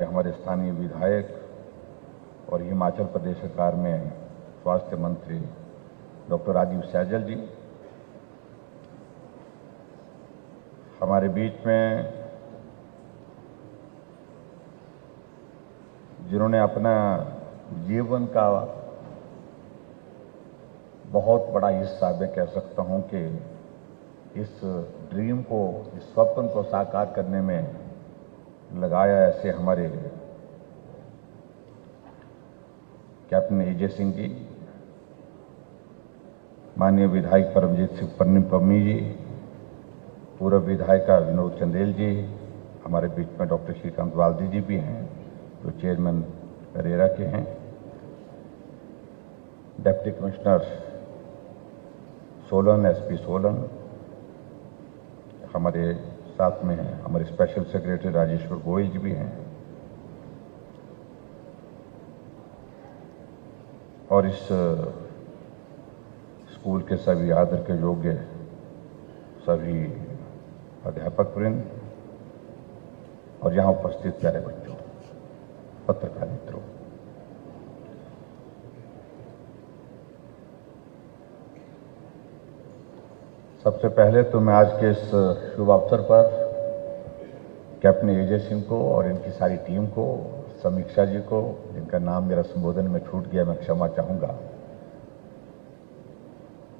हमारे स्थानीय विधायक और हिमाचल प्रदेश सरकार में स्वास्थ्य मंत्री डॉक्टर राजीव सैजल जी, हमारे बीच में जिन्होंने अपना जीवन का बहुत बड़ा हिस्सा मैं कह सकता हूं कि इस ड्रीम को, इस स्वप्न को साकार करने में लगाया, ऐसे हमारे कैप्टन एजे सिंह जी, माननीय विधायक परमजीत सिंह पम्मी जी, पूर्व विधायिका विनोद चंदेल जी, हमारे बीच में डॉक्टर श्रीकांत वाल्दी जी भी हैं जो चेयरमैन रेरा के हैं, deputy commissioner Solan, SP Solan, हमारे साथ में हैं हमारे स्पेशल सेक्रेटरी राजेश्वर गोयल जी भी हैं, और इस स्कूल के सभी आदर के योग्य सभी अध्यापक वृंद और यहां उपस्थित प्यारे बच्चों, पत्रकार मित्रों, सबसे पहले तो मैं आज के इस शुभ अवसर पर कैप्टन एजे सिंह को और इनकी सारी टीम को, समीक्षा जी को, जिनका नाम मेरा संबोधन में छूट गया, मैं क्षमा चाहूंगा,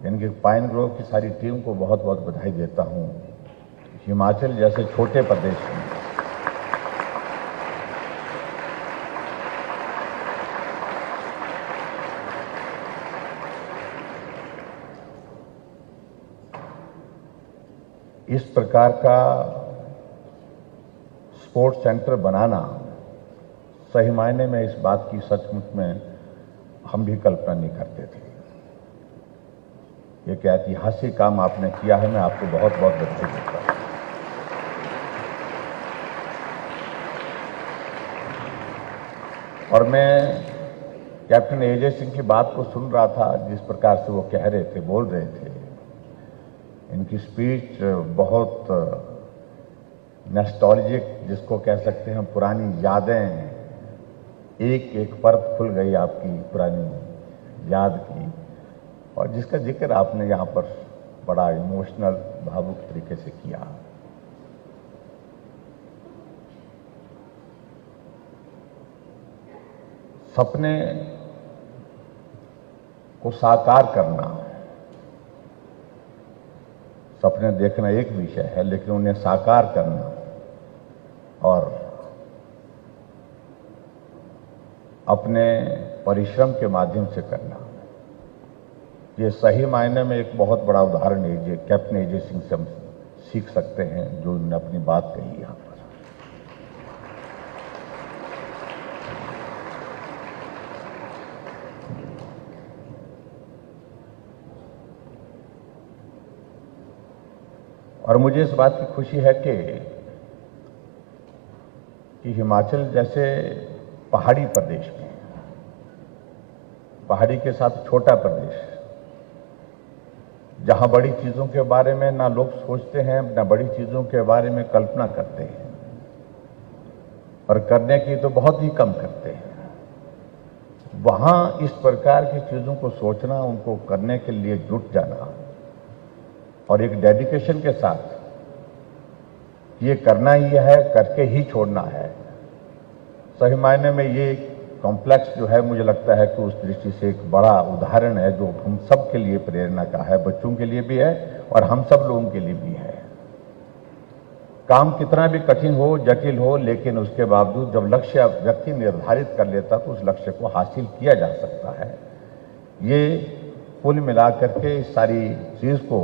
इनकी पाइन ग्रोव की सारी टीम को बहुत बहुत बधाई देता हूं। हिमाचल जैसे छोटे प्रदेश में इस प्रकार का स्पोर्ट्स सेंटर बनाना, सही मायने में इस बात की सचमुच में हम भी कल्पना नहीं करते थे। ये क्या ऐतिहासिक काम आपने किया है, मैं आपको बहुत बहुत बधाई देता हूं। और मैं कैप्टन एजे सिंह की बात को सुन रहा था, जिस प्रकार से वो कह रहे थे, बोल रहे थे, इनकी स्पीच बहुत नॉस्टैल्जिक, जिसको कह सकते हैं पुरानी यादें, एक एक परत खुल गई आपकी पुरानी याद की, और जिसका जिक्र आपने यहां पर बड़ा इमोशनल, भावुक तरीके से किया। सपने को साकार करना, सपने देखना एक विषय है, लेकिन उन्हें साकार करना और अपने परिश्रम के माध्यम से करना, ये सही मायने में एक बहुत बड़ा उदाहरण है कैप्टन एजे सिंह से हम सीख सकते हैं, जो उन्होंने अपनी बात कही यहां पर। और मुझे इस बात की खुशी है कि हिमाचल जैसे पहाड़ी प्रदेश में, पहाड़ी के साथ छोटा प्रदेश, जहां बड़ी चीजों के बारे में ना लोग सोचते हैं, ना बड़ी चीजों के बारे में कल्पना करते हैं, और करने की तो बहुत ही कम करते हैं, वहां इस प्रकार की चीजों को सोचना, उनको करने के लिए जुट जाना और एक डेडिकेशन के साथ ये करना ही है, करके ही छोड़ना है, सही मायने में ये कॉम्प्लेक्स जो है, मुझे लगता है कि उस दृष्टि से एक बड़ा उदाहरण है, जो हम सब के लिए प्रेरणा का है, बच्चों के लिए भी है और हम सब लोगों के लिए भी है। काम कितना भी कठिन हो, जटिल हो, लेकिन उसके बावजूद जब लक्ष्य व्यक्ति निर्धारित कर लेता तो उस लक्ष्य को हासिल किया जा सकता है। ये कुल मिलाकर के इस सारी चीज को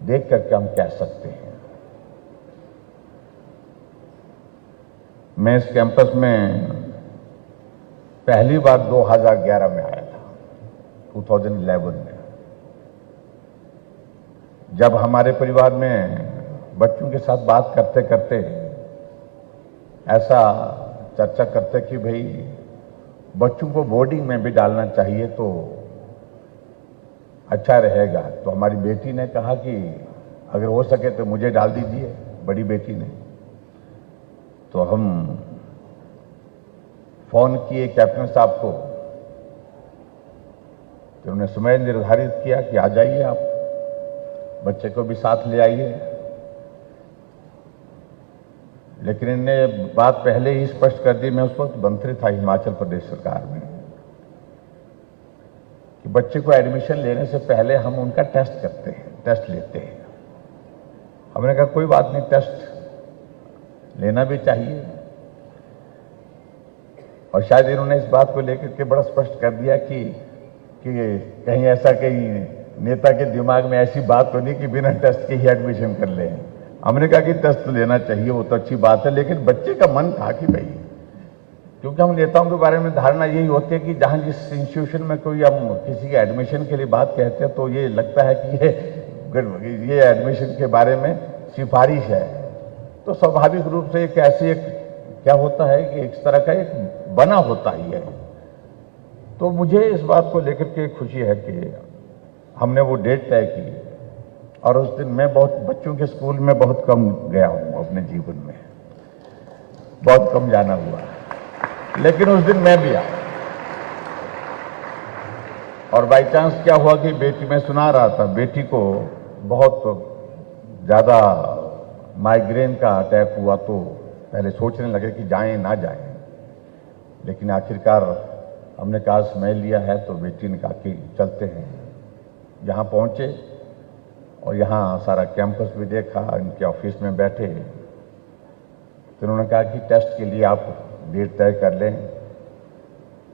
देख करके हम कह सकते हैं। मैं इस कैंपस में पहली बार 2011 में आया था, 2011 में, जब हमारे परिवार में बच्चों के साथ बात करते करते ऐसा चर्चा करते कि भाई बच्चों को बोर्डिंग में भी डालना चाहिए तो अच्छा रहेगा, तो हमारी बेटी ने कहा कि अगर हो सके तो मुझे डाल दीजिए, बड़ी बेटी ने। तो हम फोन किए कैप्टन साहब को, तो उन्होंने समय निर्धारित किया कि आ जाइए आप, बच्चे को भी साथ ले आइए। लेकिन इनने बात पहले ही स्पष्ट कर दी, मैं उस वक्त मंत्री था हिमाचल प्रदेश सरकार में, कि बच्चे को एडमिशन लेने से पहले हम उनका टेस्ट करते हैं, टेस्ट लेते हैं। हमने कहा कोई बात नहीं, टेस्ट लेना भी चाहिए। और शायद इन्होंने इस बात को लेकर के बड़ा स्पष्ट कर दिया कि कहीं ऐसा कहीं नेता के दिमाग में ऐसी बात तो नहीं कि बिना टेस्ट के ही एडमिशन कर लें। हमने कहा कि टेस्ट लेना चाहिए, वो तो अच्छी बात है, लेकिन बच्चे का मन था कि भाई, क्योंकि हम नेताओं के बारे में धारणा यही होती है कि जहां जिस इंस्टीट्यूशन में कोई हम किसी के एडमिशन के लिए बात कहते हैं तो ये लगता है कि ये एडमिशन के बारे में सिफारिश है। तो स्वाभाविक रूप से एक ऐसी क्या होता है कि इस तरह का एक बना होता ही है। तो मुझे इस बात को लेकर के खुशी है कि हमने वो डेट तय की, और उस दिन मैं बहुत बच्चों के स्कूल में बहुत कम गया हूं अपने जीवन में, बहुत कम जाना हुआ, लेकिन उस दिन मैं भी आया। और बाई चांस क्या हुआ कि बेटी, मैं सुना रहा था, बेटी को बहुत ज्यादा माइग्रेन का अटैक हुआ, तो पहले सोचने लगे कि जाएं ना जाएं, लेकिन आखिरकार हमने कहा समय लिया है, तो बेटी ने कहा कि चलते हैं। यहाँ पहुंचे और यहाँ सारा कैंपस भी देखा, इनके ऑफिस में बैठे, तो उन्होंने कहा कि टेस्ट के लिए आप डेट तय कर लें।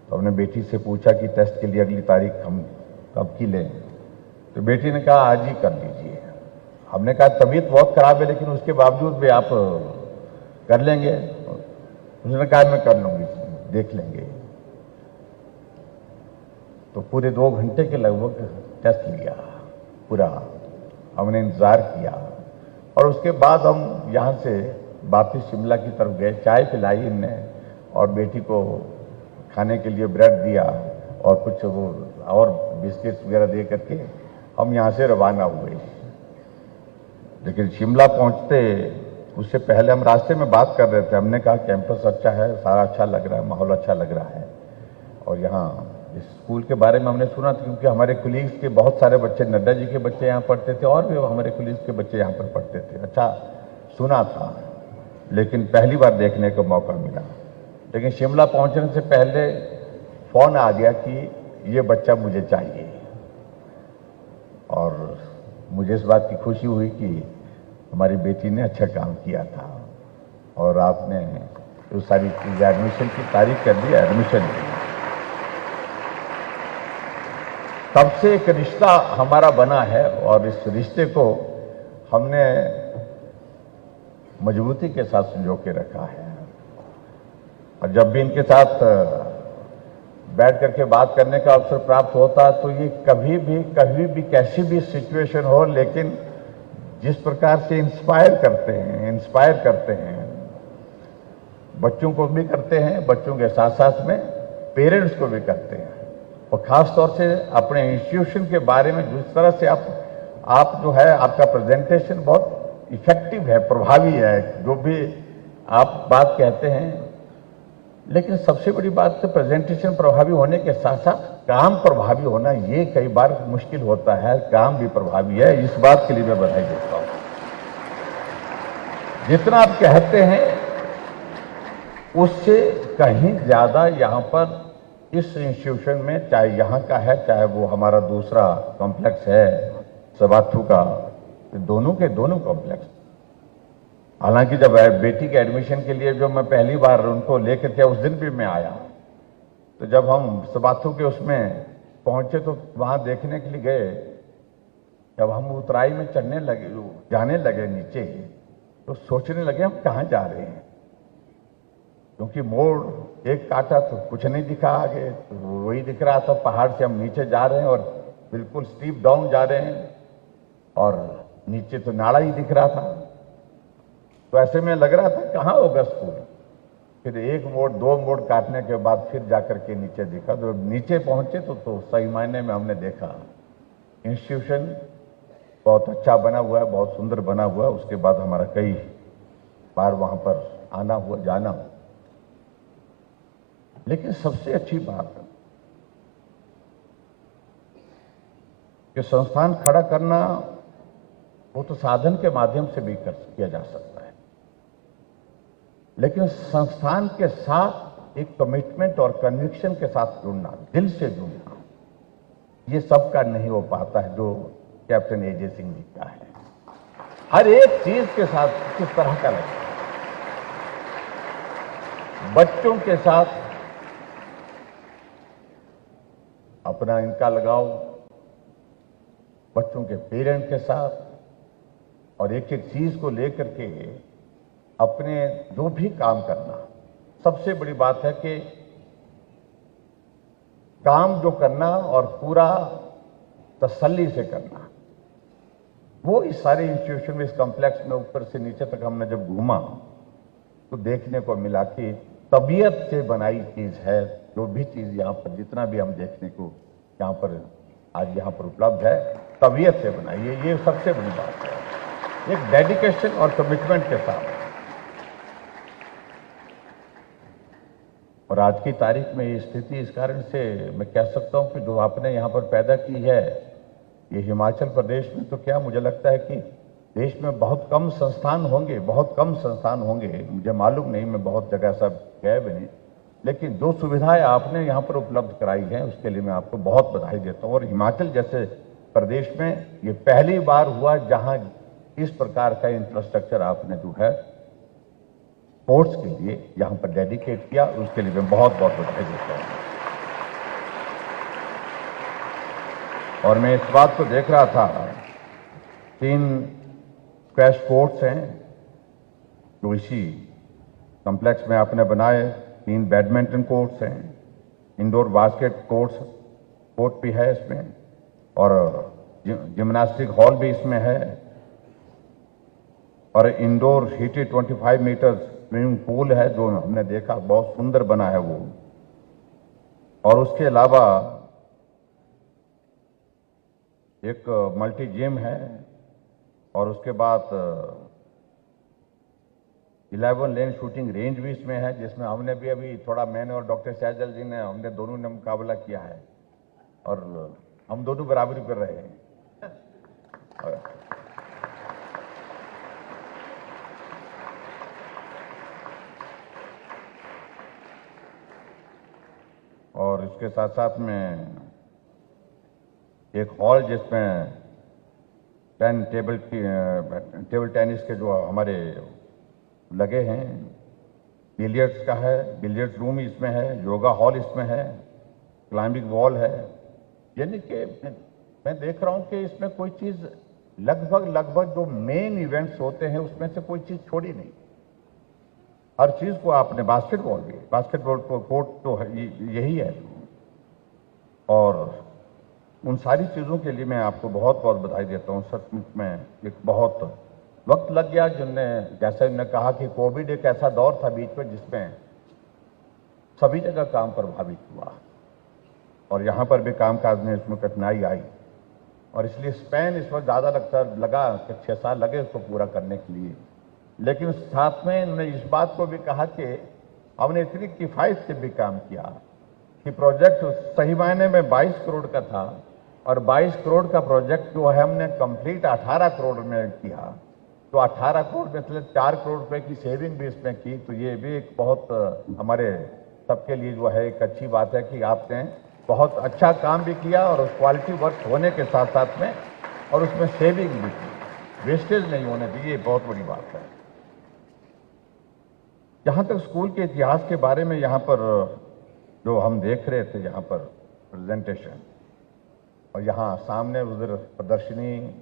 तो हमने बेटी से पूछा कि टेस्ट के लिए अगली तारीख हम कब की लें, तो बेटी ने कहा आज ही कर लीजिए। हमने कहा तबीयत बहुत खराब है, लेकिन उसके बावजूद भी आप कर लेंगे? उसने कहा मैं कर लूंगी, देख लेंगे। तो पूरे 2 घंटे के लगभग टेस्ट लिया पूरा, हमने इंतजार किया, और उसके बाद हम यहाँ से वापिस शिमला की तरफ गए। चाय पिलाई इनने और बेटी को खाने के लिए ब्रेड दिया और कुछ वो और बिस्किट्स वगैरह दे करके हम यहाँ से रवाना हुए। लेकिन शिमला पहुँचते उससे पहले हम रास्ते में बात कर रहे थे। हमने कहा कैंपस अच्छा है, सारा अच्छा लग रहा है, माहौल अच्छा लग रहा है, और यहाँ इस स्कूल के बारे में हमने सुना था, क्योंकि हमारे कुलीग्स के बहुत सारे बच्चे, नड्डा जी के बच्चे यहाँ पढ़ते थे और भी हमारे कुलीग्स के बच्चे यहाँ पर पढ़ते थे। अच्छा सुना था, लेकिन पहली बार देखने का मौका मिला। लेकिन शिमला पहुंचने से पहले फोन आ गया कि ये बच्चा मुझे चाहिए, और मुझे इस बात की खुशी हुई कि हमारी बेटी ने अच्छा काम किया था, और आपने तो सारी चीज़ें, एडमिशन की तारीख कर दी, एडमिशन की। तब से एक रिश्ता हमारा बना है, और इस रिश्ते को हमने मजबूती के साथ संजो के रखा है। और जब भी इनके साथ बैठ करके बात करने का अवसर प्राप्त होता है, तो ये कभी भी कैसी भी सिचुएशन हो, लेकिन जिस प्रकार से इंस्पायर करते हैं, बच्चों को भी करते हैं, बच्चों के साथ साथ में पेरेंट्स को भी करते हैं, और खास तौर से अपने इंस्टीट्यूशन के बारे में जिस तरह से आप जो है, आपका प्रेजेंटेशन बहुत इफेक्टिव है, प्रभावी है, जो भी आप बात कहते हैं। लेकिन सबसे बड़ी बात तो प्रेजेंटेशन प्रभावी होने के साथ साथ काम प्रभावी होना, ये कई बार मुश्किल होता है। काम भी प्रभावी है, इस बात के लिए मैं बधाई देता हूं। जितना आप कहते हैं उससे कहीं ज्यादा यहां पर इस इंस्टीट्यूशन में, चाहे यहां का है चाहे वो हमारा दूसरा कॉम्प्लेक्स है सबाथू का, दोनों के दोनों कॉम्प्लेक्स। हालांकि जब बेटी के एडमिशन के लिए जो मैं पहली बार उनको लेकर के उस दिन भी मैं आया, तो जब हम सबाथू के उसमें पहुंचे तो वहां देखने के लिए गए। जब हम उतराई में जाने लगे नीचे, तो सोचने लगे हम कहां जा रहे हैं, क्योंकि मोड़ एक काटा तो कुछ नहीं दिखा आगे, तो वही दिख रहा था, पहाड़ से हम नीचे जा रहे हैं और बिल्कुल स्टीप डाउन जा रहे हैं, और नीचे तो नाला ही दिख रहा था। तो ऐसे में लग रहा था कहां होगा स्कूल। फिर 1 मोड़ 2 मोड़ काटने के बाद फिर जाकर के नीचे दिखा। तो नीचे पहुंचे तो सही मायने में हमने देखा इंस्टीट्यूशन बहुत अच्छा बना हुआ है, बहुत सुंदर बना हुआ है। उसके बाद हमारा कई बार वहां पर आना हुआ, जाना हुआ। लेकिन सबसे अच्छी बात कि संस्थान खड़ा करना वो तो साधन के माध्यम से भी किया जा सकता है, लेकिन संस्थान के साथ एक कमिटमेंट और कन्विक्शन के साथ जुड़ना, दिल से जुड़ना, ये सबका नहीं हो पाता है जो कैप्टन एजे सिंह जी का है। हर एक चीज के साथ किस तरह का लगता है, बच्चों के साथ अपना इनका लगाव, बच्चों के पेरेंट के साथ, और एक एक चीज को लेकर के अपने जो भी काम करना। सबसे बड़ी बात है कि काम जो करना और पूरा तसल्ली से करना, वो इस सारे इंस्टीट्यूशन में, इस कॉम्प्लेक्स में ऊपर से नीचे तक हमने जब घूमा तो देखने को मिला कि तबीयत से बनाई चीज है। जो भी चीज यहां पर, जितना भी हम देखने को यहां पर आज यहां पर उपलब्ध है, तबीयत से बनाई है। ये सबसे बड़ी बात है, एक डेडिकेशन और कमिटमेंट के साथ। और आज की तारीख में ये स्थिति इस कारण से मैं कह सकता हूं कि जो आपने यहां पर पैदा की है, ये हिमाचल प्रदेश में तो क्या, मुझे लगता है कि देश में बहुत कम संस्थान होंगे, बहुत कम संस्थान होंगे, मुझे मालूम नहीं, मैं बहुत जगह ऐसा गए भी नहीं, लेकिन जो सुविधाएं आपने यहां पर उपलब्ध कराई हैं उसके लिए मैं आपको बहुत बधाई देता हूं। और हिमाचल जैसे प्रदेश में ये पहली बार हुआ जहां इस प्रकार का इंफ्रास्ट्रक्चर आपने जो है स्पोर्ट्स के लिए यहां पर डेडिकेट किया, उसके लिए मैं बहुत बहुत बधाई देता हूं। और मैं इस बात को देख रहा था, 3 क्रैश कोर्ट्स हैं जो इसी कॉम्प्लेक्स में आपने बनाए, 3 बैडमिंटन कोर्ट्स हैं, इंडोर बास्केट कोर्ट भी है इसमें, और जिम्नास्टिक हॉल भी इसमें है, और indoor heated 25 metre swimming pool है जो हमने देखा, बहुत सुंदर बना है वो। और उसके अलावा एक मल्टी जिम है, और उसके बाद 11 लेन शूटिंग रेंज भी इसमें है, जिसमें हमने भी अभी थोड़ा, मैंने और डॉक्टर सैजल जी ने, हमने दोनों ने मुकाबला किया है और हम दोनों बराबरी कर रहे हैं। और इसके साथ साथ में एक हॉल जिसमें टेबल टेनिस के जो हमारे लगे हैं, बिलियर्ड्स का है, बिलियर्ड्स रूम इसमें है, योगा हॉल इसमें है, क्लाइंबिंग वॉल है। यानी कि मैं देख रहा हूं कि इसमें कोई चीज लगभग जो मेन इवेंट्स होते हैं उसमें से कोई चीज छोड़ी नहीं। हर चीज को आपने, बास्केटबॉल को कोर्ट तो यही है, और उन सारी चीजों के लिए मैं आपको बहुत बहुत बधाई देता हूं। सचमुच में एक बहुत वक्त लग गया, जिनने, जैसा इन्होंने कहा कि कोविड एक ऐसा दौर था बीच में जिसमें सभी जगह काम प्रभावित हुआ, और यहां पर भी कामकाज में इसमें कठिनाई आई, और इसलिए स्पैन इस वक्त ज्यादा लगा कि 6 साल लगे उसको पूरा करने के लिए। लेकिन साथ में इन्होंने इस बात को भी कहा कि हमने इतनी किफायत से भी काम किया कि प्रोजेक्ट सही मायने में 22 करोड़ का था, और 22 करोड़ का प्रोजेक्ट जो है हमने कंप्लीट 18 करोड़ में किया। तो 18 करोड़ में मतलब 4 करोड़ रुपए की सेविंग भी इसमें की। तो ये भी एक बहुत हमारे सबके लिए जो है एक अच्छी बात है कि आपने बहुत अच्छा काम भी किया, और उस क्वालिटी वर्क होने के साथ साथ में और उसमें सेविंग भी की, वेस्टेज नहीं होने दी, ये बहुत बड़ी बात है। जहां तक स्कूल के इतिहास के बारे में यहाँ पर जो हम देख रहे थे, यहाँ पर प्रेजेंटेशन, और यहाँ सामने उधर प्रदर्शनी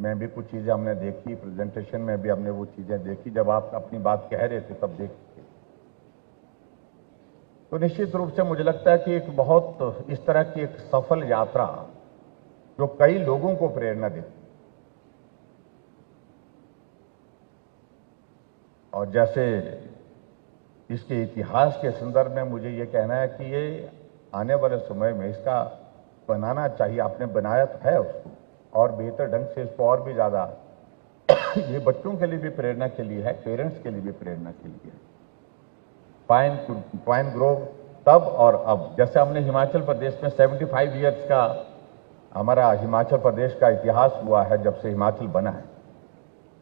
में भी कुछ चीजें हमने देखी, प्रेजेंटेशन में भी हमने वो चीजें देखी, जब आप अपनी बात कह रहे थे तब देखी। तो निश्चित रूप से मुझे लगता है कि एक बहुत इस तरह की एक सफल यात्रा जो कई लोगों को प्रेरणा देती, और जैसे इसके इतिहास के संदर्भ में मुझे ये कहना है कि ये आने वाले समय में इसका बनाना चाहिए। आपने बनाया तो है उसको, और बेहतर ढंग से इसको और भी ज्यादा ये बच्चों के लिए भी प्रेरणा के लिए है, पेरेंट्स के लिए भी प्रेरणा के लिए है। पाइन ग्रोव तब और अब। जैसे हमने हिमाचल प्रदेश में 75 ईयर्स का हमारा हिमाचल प्रदेश का इतिहास हुआ है जब से हिमाचल बना है,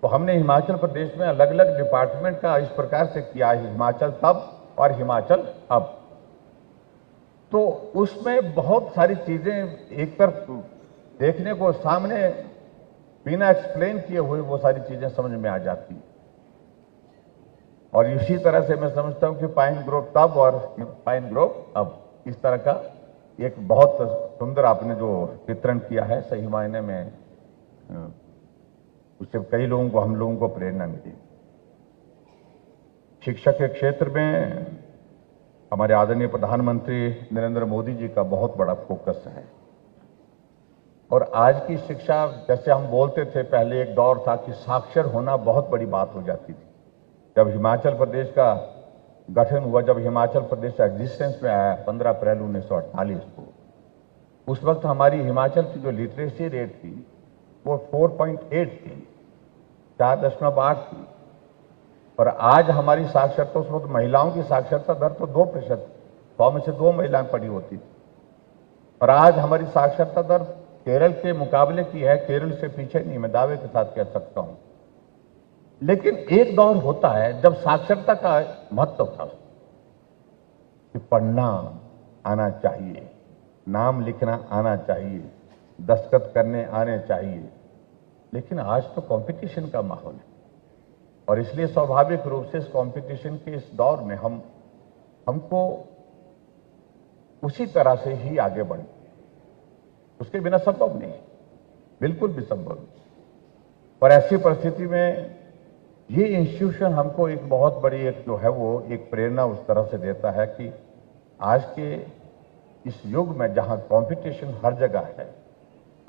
तो हमने हिमाचल प्रदेश में अलग अलग डिपार्टमेंट का इस प्रकार से किया है, हिमाचल तब और हिमाचल अब। तो उसमें बहुत सारी चीजें एक तरफ देखने को सामने बिना एक्सप्लेन किए हुए वो सारी चीजें समझ में आ जाती। और इसी तरह से मैं समझता हूं कि पाइन ग्रोव तब और पाइन ग्रोव अब, इस तरह का एक बहुत सुंदर आपने जो चित्रण किया है, सही मायने में उससे कई लोगों को, हम लोगों को प्रेरणा मिली। शिक्षा के क्षेत्र में हमारे आदरणीय प्रधानमंत्री नरेंद्र मोदी जी का बहुत बड़ा फोकस है। और आज की शिक्षा, जैसे हम बोलते थे पहले, एक दौर था कि साक्षर होना बहुत बड़ी बात हो जाती थी। जब हिमाचल प्रदेश का गठन हुआ, जब हिमाचल प्रदेश एग्जिस्टेंस में आया 15 अप्रैल 1948 को, उस वक्त हमारी हिमाचल की जो लिटरेसी रेट थी वो 4.8 थी, 4.8 थी। और आज हमारी साक्षरता, उस वक्त महिलाओं की साक्षरता दर तो 2%, 100 में से 2 महिलाएं पढ़ी होती थी। और आज हमारी साक्षरता दर केरल के मुकाबले की है, केरल से पीछे नहीं, मैं दावे के साथ कह सकता हूं। लेकिन एक दौर होता है जब साक्षरता का महत्व था कि पढ़ना आना चाहिए, नाम लिखना आना चाहिए, दस्तखत करने आने चाहिए। लेकिन आज तो कंपटीशन का माहौल है, और इसलिए स्वाभाविक रूप से इस कंपटीशन के इस दौर में हमको उसी तरह से ही आगे बढ़े, उसके बिना संभव नहीं, बिल्कुल भी संभव नहीं। और ऐसी परिस्थिति में ये इंस्टीट्यूशन हमको एक बहुत बड़ी एक जो है वो एक प्रेरणा उस तरह से देता है कि आज के इस युग में जहां कंपटीशन हर जगह है,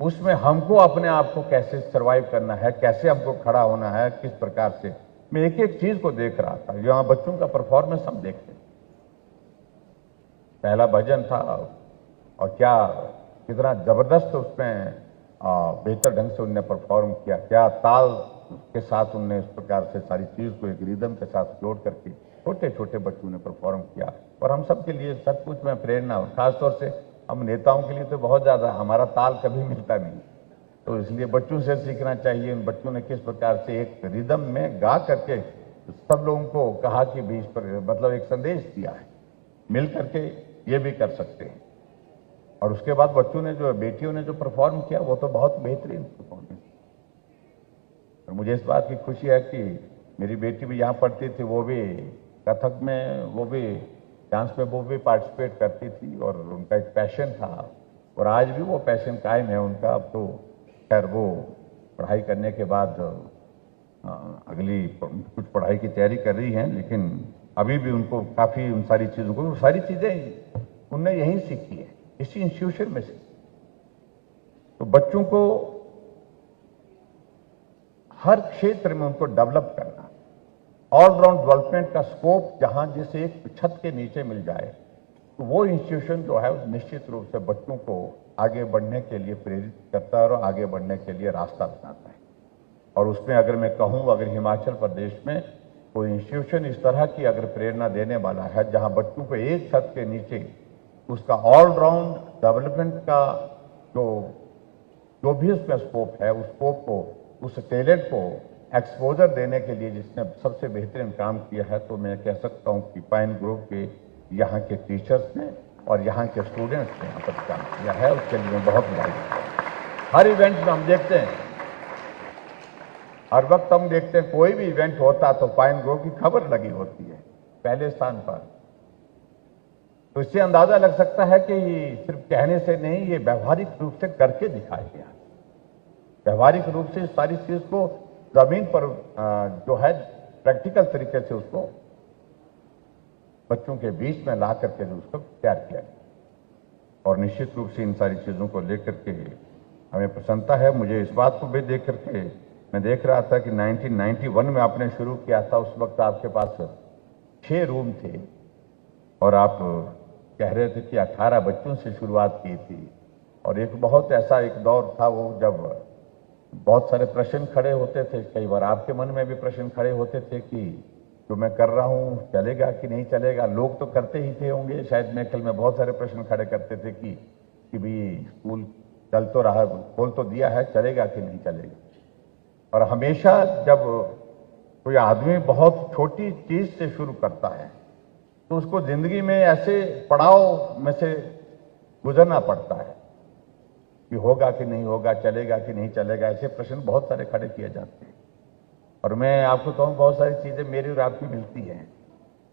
उसमें हमको अपने आप को कैसे सरवाइव करना है, कैसे हमको खड़ा होना है, किस प्रकार से। मैं एक एक चीज को देख रहा था, यहां बच्चों का परफॉर्मेंस हम देखते, पहला भजन था और क्या कितना जबरदस्त उसमें बेहतर ढंग से उनने परफॉर्म किया, क्या ताल के साथ उनने इस प्रकार से सारी चीज को एक रिदम के साथ जोड़ करके छोटे छोटे बच्चों ने परफॉर्म किया। और हम सब के लिए सब कुछ में प्रेरणा, और खासतौर से हम नेताओं के लिए तो बहुत ज्यादा, हमारा ताल कभी मिलता नहीं, तो इसलिए बच्चों से सीखना चाहिए। उन बच्चों ने किस प्रकार से एक रिदम में गा करके सब लोगों को कहा कि भी इस पर मतलब एक संदेश दिया है, मिल करके ये भी कर सकते हैं। और उसके बाद बच्चों ने जो, बेटियों ने जो परफॉर्म किया वो तो बहुत बेहतरीन परफॉर्मेंस। और मुझे इस बात की खुशी है कि मेरी बेटी भी यहाँ पढ़ती थी, वो भी कथक में, वो भी डांस में वो भी पार्टिसिपेट करती थी, और उनका एक पैशन था, और आज भी वो पैशन कायम है उनका। अब तो खैर वो पढ़ाई करने के बाद अगली कुछ पढ़ाई की तैयारी कर रही हैं, लेकिन अभी भी उनको काफी उन सारी चीजों को, सारी चीजें उनने यहीं सीखी है, इसी इंस्टीट्यूशन में सीखी। तो बच्चों को हर क्षेत्र में उनको डेवलप करना, ऑलराउंड डेवलपमेंट का स्कोप जहां जैसे एक छत के नीचे मिल जाए, तो वो इंस्टीट्यूशन जो है निश्चित रूप से बच्चों को आगे बढ़ने के लिए प्रेरित करता है और आगे बढ़ने के लिए रास्ता बताता है। और उसमें अगर मैं कहूं, अगर हिमाचल प्रदेश में कोई इंस्टीट्यूशन इस तरह की अगर प्रेरणा देने वाला है, जहां बच्चों को एक छत के नीचे उसका ऑलराउंड डेवलपमेंट का जो भी उसमें स्कोप है, उस स्कोप को, उस टैलेंट को एक्सपोजर देने के लिए जिसने सबसे बेहतरीन काम किया है, तो मैं कह सकता हूं कि पाइन ग्रोव के यहाँ के टीचर्स ने और यहाँ के स्टूडेंट्स ने यहाँ पर काम किया है, उसके लिए मैं बहुत बधाई देता हूं। हर इवेंट में हम देखते हैं, हर वक्त हम देखते हैं, कोई भी इवेंट होता तो पाइन ग्रोव की खबर लगी होती है पहले स्थान पर। तो इससे अंदाजा लग सकता है कि सिर्फ कहने से नहीं, ये व्यवहारिक रूप से करके दिखाया गया, व्यवहारिक रूप से इस सारी चीज को जमीन पर जो है प्रैक्टिकल तरीके से उसको बच्चों के बीच में ला करके उसको तैयार किया गया। और निश्चित रूप से इन सारी चीजों को लेकर के हमें प्रसन्नता है। मुझे इस बात को भी देख करके, मैं देख रहा था कि 1991 में आपने शुरू किया था, उस वक्त आपके पास 6 रूम थे, और आप कह रहे थे कि 18 बच्चों से शुरुआत की थी। और एक बहुत ऐसा एक दौर था वो, जब बहुत सारे प्रश्न खड़े होते थे, कई बार आपके मन में भी प्रश्न खड़े होते थे कि जो मैं कर रहा हूं चलेगा कि नहीं चलेगा। लोग तो करते ही थे होंगे, शायद मैं कल में बहुत सारे प्रश्न खड़े करते थे कि भाई स्कूल चल तो रहा, खोल तो दिया है, चलेगा कि नहीं चलेगा। और हमेशा जब कोई आदमी बहुत छोटी चीज से शुरू करता है तो उसको जिंदगी में ऐसे पड़ाव में से गुजरना पड़ता है कि होगा कि नहीं होगा, चलेगा कि नहीं चलेगा। ऐसे प्रश्न बहुत सारे खड़े किए जाते हैं। और मैं आपको कहूँ, बहुत सारी चीजें मेरी और आपकी मिलती हैं।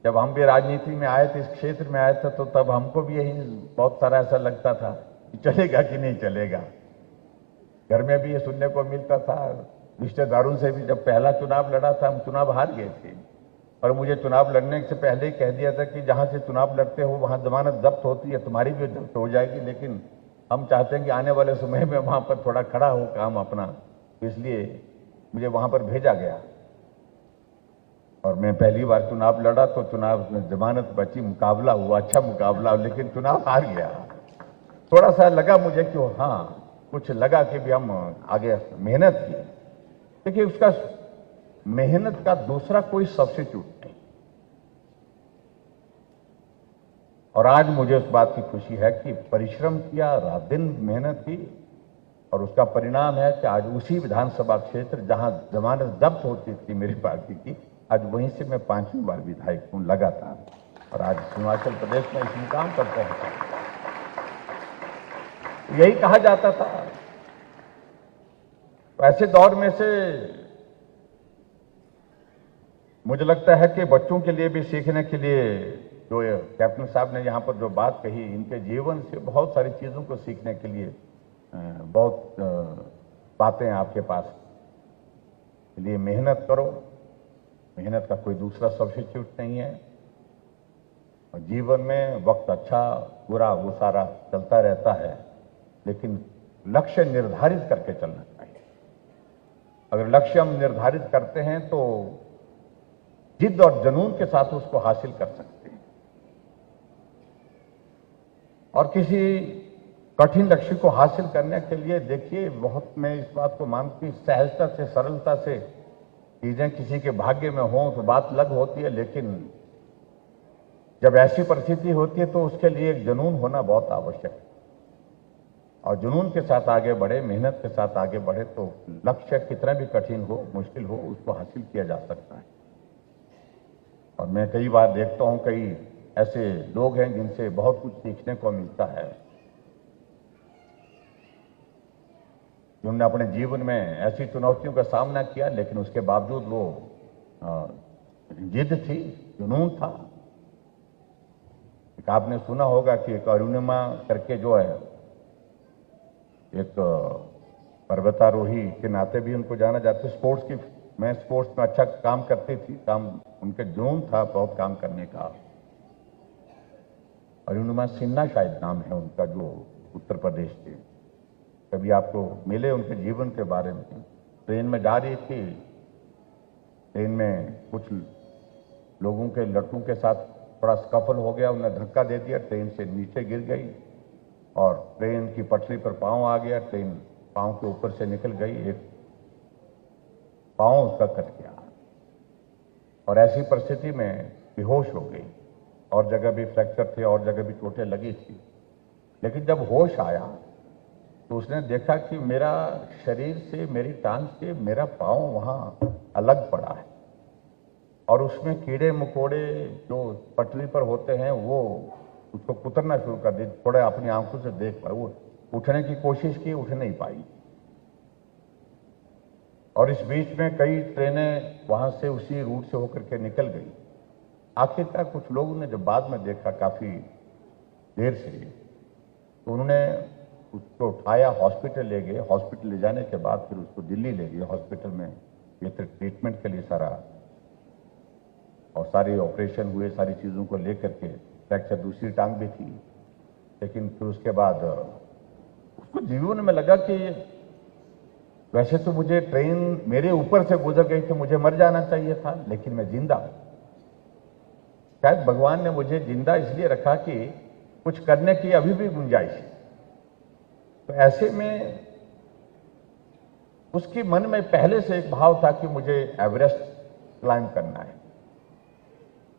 जब हम भी राजनीति में आए थे, इस क्षेत्र में आए थे, तो तब हमको भी यही बहुत सारा ऐसा लगता था कि चलेगा कि नहीं चलेगा। घर में भी ये सुनने को मिलता था, रिश्तेदारों से भी। जब पहला चुनाव लड़ा था, हम चुनाव हार गए थे और मुझे चुनाव लड़ने से पहले ही कह दिया था कि जहां से चुनाव लड़ते हो वहां जमानत जब्त होती है, तुम्हारी भी जब्त हो जाएगी, लेकिन हम चाहते हैं कि आने वाले समय में वहां पर थोड़ा खड़ा हो काम अपना। तो इसलिए मुझे वहां पर भेजा गया और मैं पहली बार चुनाव लड़ा तो चुनाव में जमानत बची, मुकाबला हुआ, अच्छा मुकाबला, लेकिन चुनाव हार गया। थोड़ा सा लगा मुझे कि हाँ, कुछ लगा कि भी हम आगे मेहनत की। देखिए, उसका मेहनत का दूसरा कोई सब्स्टिट्यूट नहीं। और आज मुझे उस बात की खुशी है कि परिश्रम किया, रात दिन मेहनत की, और उसका परिणाम है कि आज उसी विधानसभा क्षेत्र जहां जमानत जब्त होती थी मेरी पार्टी की, आज वहीं से मैं 5वीं बार विधायक हूं लगातार। और आज हिमाचल प्रदेश में इस मुकाम पर पहुंचा। यही कहा जाता था। तो ऐसे दौर में से मुझे लगता है कि बच्चों के लिए भी सीखने के लिए, जो कैप्टन साहब ने यहाँ पर जो बात कही, इनके जीवन से बहुत सारी चीज़ों को सीखने के लिए बहुत बातें आपके पास। इसलिए मेहनत करो, मेहनत का कोई दूसरा सब्स्टिट्यूट नहीं है। और जीवन में वक्त अच्छा बुरा वो सारा चलता रहता है, लेकिन लक्ष्य निर्धारित करके चलना चाहिए। अगर लक्ष्य हम निर्धारित करते हैं तो जिद और जुनून के साथ उसको हासिल कर सकते हैं। और किसी कठिन लक्ष्य को हासिल करने के लिए देखिए, बहुत मैं इस बात को मानती हूं, सहजता से, सरलता से चीजें किसी के भाग्य में हो तो बात अलग होती है, लेकिन जब ऐसी परिस्थिति होती है तो उसके लिए एक जुनून होना बहुत आवश्यक है। और जुनून के साथ आगे बढ़े, मेहनत के साथ आगे बढ़े तो लक्ष्य कितना भी कठिन हो, मुश्किल हो, उसको हासिल किया जा सकता है। और मैं कई बार देखता हूं, कई ऐसे लोग हैं जिनसे बहुत कुछ सीखने को मिलता है, जिन्होंने अपने जीवन में ऐसी चुनौतियों का सामना किया, लेकिन उसके बावजूद वो जिद थी, जुनून था। एक आपने सुना होगा कि एक अरुणिमा करके जो है, एक पर्वतारोही के नाते भी उनको जाना जाता है। स्पोर्ट्स की, मैं स्पोर्ट्स में अच्छा काम करती थी, काम उनके जुनून था बहुत काम करने का। अरुणिमा सिन्हा शायद नाम है उनका, जो उत्तर प्रदेश के। कभी आपको मिले उनके जीवन के बारे में। ट्रेन में जा रही थी, ट्रेन में कुछ लोगों के लड़कों के साथ थोड़ा स्कफल हो गया, उन्हें धक्का दे दिया, ट्रेन से नीचे गिर गई और ट्रेन की पटरी पर पांव आ गया, ट्रेन पांव के ऊपर से निकल गई, एक पांव उसका कट गया और ऐसी परिस्थिति में बेहोश हो गई। और जगह भी फ्रैक्चर थे और जगह भी चोटें लगी थी। लेकिन जब होश आया तो उसने देखा कि मेरा शरीर से, मेरी टांग से मेरा पांव वहां अलग पड़ा है और उसमें कीड़े मकोड़े जो पटरी पर होते हैं वो उसको कुतरना शुरू कर दिए। थोड़े अपनी आंखों से देख पाए, वो उठने की कोशिश की, उठ नहीं पाई। और इस बीच में कई ट्रेनें वहां से उसी रूट से होकर के निकल गई। आखिरकार कुछ लोगों ने जब बाद में देखा, काफी देर से, तो उन्होंने उसको उठाया, हॉस्पिटल ले गए। हॉस्पिटल ले जाने के बाद फिर उसको दिल्ली ले गए। हॉस्पिटल में ये ट्रीटमेंट के लिए सारा, और सारे ऑपरेशन हुए, सारी चीज़ों को लेकर के। फ्रैक्चर दूसरी टांग भी थी, लेकिन फिर उसके बाद उसको जीवन में लगा कि वैसे तो मुझे ट्रेन मेरे ऊपर से गुजर गई थी, मुझे मर जाना चाहिए था, लेकिन मैं जिंदा हूं। शायद भगवान ने मुझे जिंदा इसलिए रखा कि कुछ करने की अभी भी गुंजाइश है। तो ऐसे में उसके मन में पहले से एक भाव था कि मुझे एवरेस्ट क्लाइंब करना है।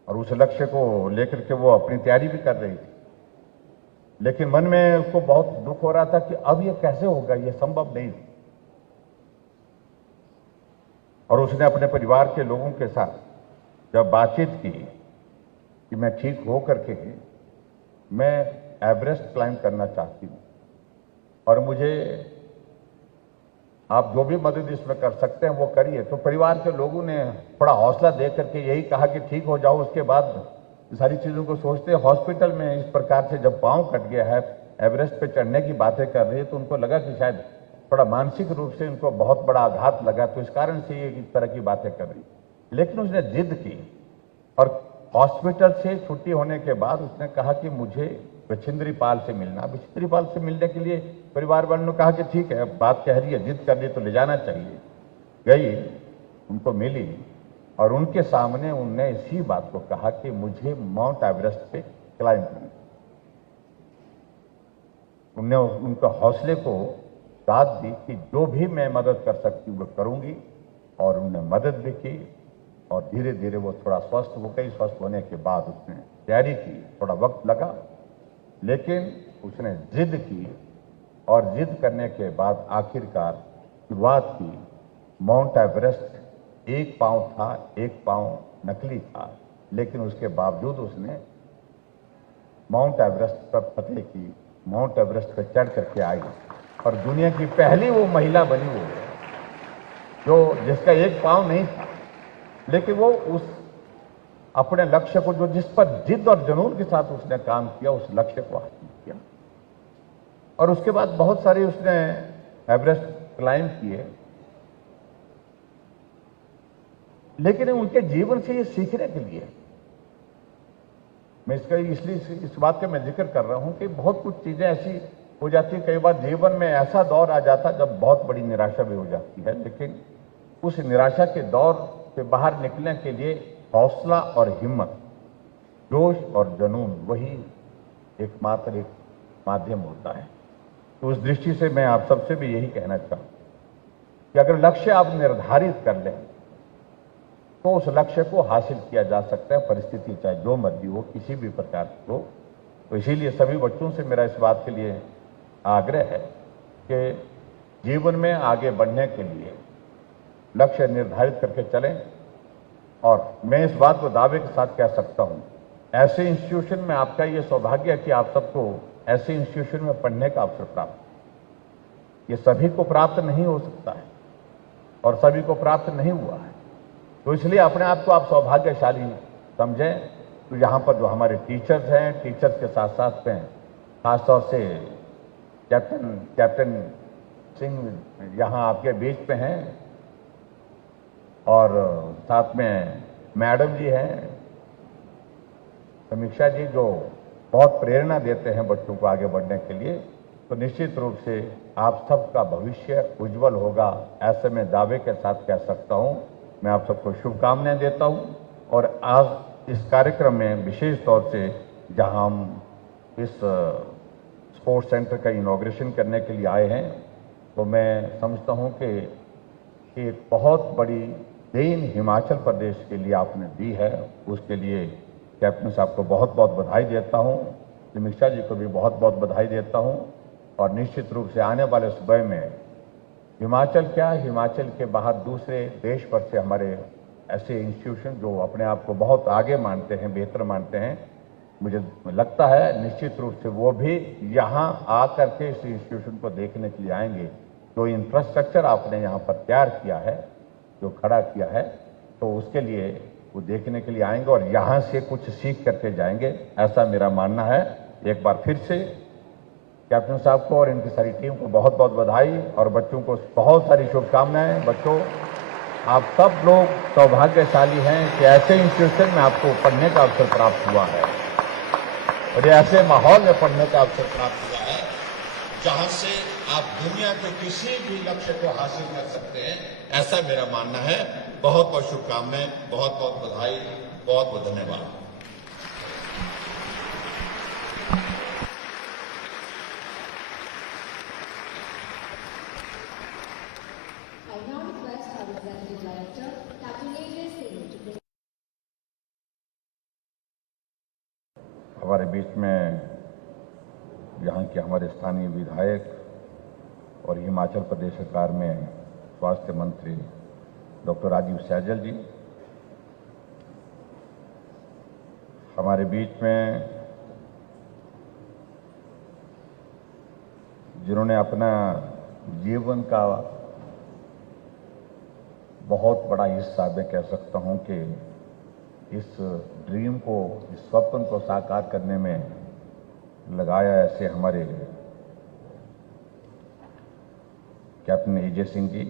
और उस लक्ष्य को लेकर के वो अपनी तैयारी भी कर रही थी। लेकिन मन में उसको बहुत दुख हो रहा था कि अब ये कैसे होगा, ये संभव नहीं। और उसने अपने परिवार के लोगों के साथ जब बातचीत की कि मैं ठीक हो करके मैं एवरेस्ट क्लाइंब करना चाहती हूं और मुझे आप जो भी मदद इसमें कर सकते हैं वो करिए, तो परिवार के लोगों ने थोड़ा हौसला दे करके यही कहा कि ठीक हो जाओ। उसके बाद सारी चीजों को सोचते हॉस्पिटल में इस प्रकार से जब पांव कट गया है, एवरेस्ट पे चढ़ने की बातें कर रही है, तो उनको लगा कि शायद थोड़ा मानसिक रूप से उनको बहुत बड़ा आघात लगा, तो इस कारण से ये इस तरह की बातें कर रही। लेकिन उसने जिद की और हॉस्पिटल से छुट्टी होने के बाद उसने कहा कि मुझे बछिंद्री पाल से मिलना। बछिंद्री पाल से मिलने के लिए परिवार वालों ने कहा कि ठीक है, बात कह रही है, जिद कर रही है तो ले जाना चाहिए। गई, उनको मिली और उनके सामने उनने इसी बात को कहा कि मुझे माउंट एवरेस्ट पे क्लाइंब करना। उनने उनके हौसले को दाद दी कि जो भी मैं मदद कर सकती हूँ वो करूंगी, और उन्होंने मदद भी की। और धीरे धीरे वो थोड़ा स्वस्थ हो गई। स्वस्थ होने के बाद उसने तैयारी की, थोड़ा वक्त लगा, लेकिन उसने जिद की और जिद करने के बाद आखिरकार शुरुआत की। माउंट एवरेस्ट एक पांव था, एक पांव नकली था, लेकिन उसके बावजूद उसने माउंट एवरेस्ट पर फतेह की, माउंट एवरेस्ट पर चढ़ करके आई और दुनिया की पहली वो महिला बनी, वो जो जिसका एक पांव नहीं था, लेकिन वो उस अपने लक्ष्य को, जो जिस पर जिद और जुनून के साथ उसने काम किया, उस लक्ष्य को हासिल किया। और उसके बाद बहुत सारे उसने एवरेस्ट क्लाइंब किए। लेकिन उनके जीवन से ये सीखने के लिए मैं इसका इसलिए इस बात का मैं जिक्र कर रहा हूं कि बहुत कुछ चीजें ऐसी हो जाती है, कई बार जीवन में ऐसा दौर आ जाता जब बहुत बड़ी निराशा भी हो जाती है, लेकिन उस निराशा के दौर से बाहर निकलने के लिए हौसला और हिम्मत, जोश और जुनून वही एकमात्र एक माध्यम होता है। तो उस दृष्टि से मैं आप सबसे भी यही कहना चाहूं कि अगर लक्ष्य आप निर्धारित कर लें तो उस लक्ष्य को हासिल किया जा सकता है, परिस्थिति चाहे जो मर्जी हो, किसी भी प्रकार की हो। तो इसीलिए सभी बच्चों से मेरा इस बात के लिए आग्रह है कि जीवन में आगे बढ़ने के लिए लक्ष्य निर्धारित करके चलें। और मैं इस बात को दावे के साथ कह सकता हूं, ऐसे इंस्टीट्यूशन में आपका ये सौभाग्य है कि आप सबको ऐसे इंस्टीट्यूशन में पढ़ने का अवसर प्राप्त, ये सभी को प्राप्त नहीं हो सकता है और सभी को प्राप्त नहीं हुआ है। तो इसलिए अपने आप को आप सौभाग्यशाली समझें। तो यहाँ पर जो हमारे टीचर्स हैं, टीचर्स के साथ साथ में खासतौर से कैप्टन सिंह यहाँ आपके बीच पे हैं, और साथ में मैडम जी हैं, समीक्षा जी, जो बहुत प्रेरणा देते हैं बच्चों को आगे बढ़ने के लिए। तो निश्चित रूप से आप सबका भविष्य उज्जवल होगा, ऐसे में दावे के साथ कह सकता हूं। मैं आप सबको शुभकामनाएं देता हूं। और आज इस कार्यक्रम में विशेष तौर से जहां हम इस स्पोर्ट्स सेंटर का इनॉग्रेशन करने के लिए आए हैं, तो मैं समझता हूं कि एक बहुत बड़ी देन हिमाचल प्रदेश के लिए आपने दी है। उसके लिए कैप्टन साहब को बहुत बहुत बधाई देता हूं, समीक्षा जी को भी बहुत बहुत बधाई देता हूं। और निश्चित रूप से आने वाले समय में हिमाचल क्या, हिमाचल के बाहर दूसरे देश भर से हमारे ऐसे इंस्टीट्यूशन जो अपने आप को बहुत आगे मानते हैं, बेहतर मानते हैं, मुझे लगता है निश्चित रूप से वो भी यहाँ आकर के इस इंस्टीट्यूशन को देखने के लिए आएंगे। जो इंफ्रास्ट्रक्चर आपने यहाँ पर तैयार किया है, जो खड़ा किया है, तो उसके लिए वो देखने के लिए आएंगे और यहाँ से कुछ सीख करके जाएंगे, ऐसा मेरा मानना है। एक बार फिर से कैप्टन साहब को और इनकी सारी टीम को बहुत बहुत बधाई और बच्चों को बहुत सारी शुभकामनाएं। बच्चों, आप सब लोग सौभाग्यशाली हैं कि ऐसे इंस्टीट्यूशन में आपको पढ़ने का अवसर प्राप्त हुआ है और ऐसे माहौल में पढ़ने का अवसर प्राप्त हुआ है जहां से आप दुनिया के किसी भी लक्ष्य को हासिल कर सकते हैं, ऐसा मेरा मानना है। बहुत बहुत शुभकामनाएं, बहुत बहुत बधाई, बहुत बहुत धन्यवाद। I now request our Executive Director, Captain A.J. Singh, to present हमारे बीच में यहाँ के हमारे स्थानीय विधायक और हिमाचल प्रदेश सरकार में स्वास्थ्य मंत्री डॉक्टर राजीव सैजल जी, हमारे बीच में जिन्होंने अपना जीवन का बहुत बड़ा हिस्सा मैं कह सकता हूं कि इस ड्रीम को, इस स्वप्न को साकार करने में लगाया, ऐसे हमारे कैप्टन अजय सिंह जी,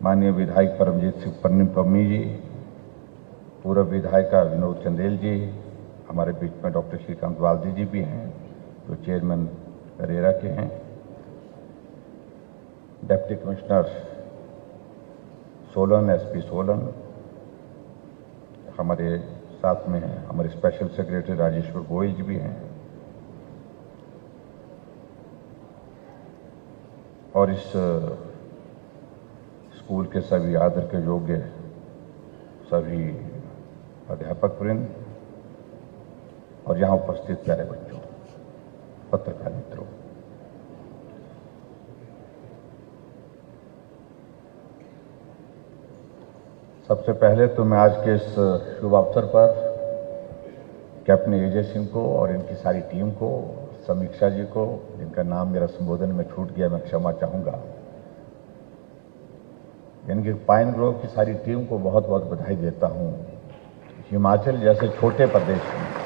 माननीय विधायक परमजीत सिंह पम्मी जी, पूर्व विधायिका विनोद चंदेल जी, हमारे बीच में डॉक्टर श्रीकांत वाल्दी जी भी हैं जो चेयरमैन रेरा के हैं, deputy commissioner Solan, SP Solan, हमारे साथ में हैं हमारे स्पेशल सेक्रेटरी राजेश्वर गोयल जी भी हैं, और इस स्कूल के सभी आदर के योग्य सभी अध्यापक वृंद और यहाँ उपस्थित प्यारे बच्चों, पत्रकार मित्रों, सबसे पहले तो मैं आज के इस शुभ अवसर पर कैप्टन अजय सिंह को और इनकी सारी टीम को, समीक्षा जी को, जिनका नाम मेरा संबोधन में छूट गया, मैं क्षमा चाहूंगा, इनकी पाइन ग्रोव की सारी टीम को बहुत बहुत बधाई देता हूं। हिमाचल जैसे छोटे प्रदेश में